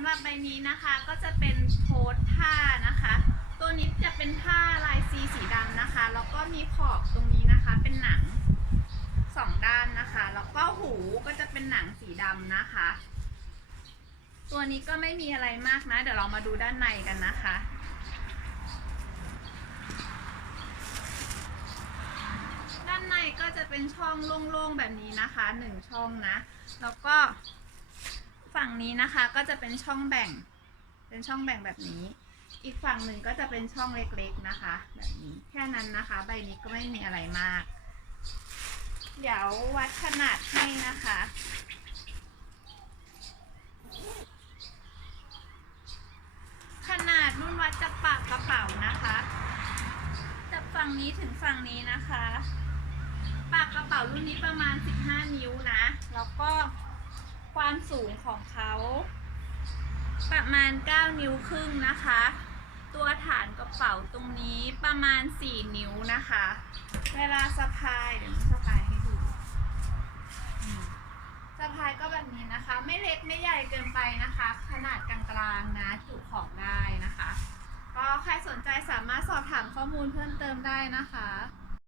ำหรับใบนี้นะคะก็จะเป็นโพสท่านะคะ ตัวนี้จะเป็นผ้าลายซีสีดำนะคะ แล้วก็มีขอบตรงนี้นะคะ เป็นหนังสองด้านนะคะ แล้วก็หูก็จะเป็นหนังสีดำนะคะ ตัวนี้ก็ไม่มีอะไรมากนะ เดี๋ยวเรามาดูด้านในกันนะคะด้านในก็จะเป็นช่องโล่งๆแบบนี้นะคะหนึ่งช่องนะ แล้วก็ ฝั่งนี้นะคะก็จะเป็นช่องแบ่ง เป็นช่องแบ่งแบบนี้ อีกฝั่งหนึ่งก็จะเป็นช่องเล็กๆนะคะ แบบนี้แค่นั้นนะคะ ใบนี้ก็ไม่มีอะไรมาก เดี๋ยววัดขนาดให้นะคะขนาดนุ่นวัดจากปากกระเป๋านะคะจากฝั่งนี้ถึงฝั่งนี้นะคะ ปากกระเป๋ารุ่นนี้ประมาณ 15 นิ้วนะ แล้วก็ ความสูงของเขา ประมาณ 9 นิ้วครึ่งนะคะ ตัวฐานกระเป๋าตรงนี้ประมาณ 4 นิ้วนะคะ เวลาสะพายเดี๋ยวสะพายให้ดูสะพายก็แบบนี้นะคะ ไม่เล็กไม่ใหญ่เกินไปนะคะ ขนาดกลางๆนะจุของได้นะคะ ก็ใครสนใจสามารถสอบถามข้อมูลเพิ่มเติมได้นะคะ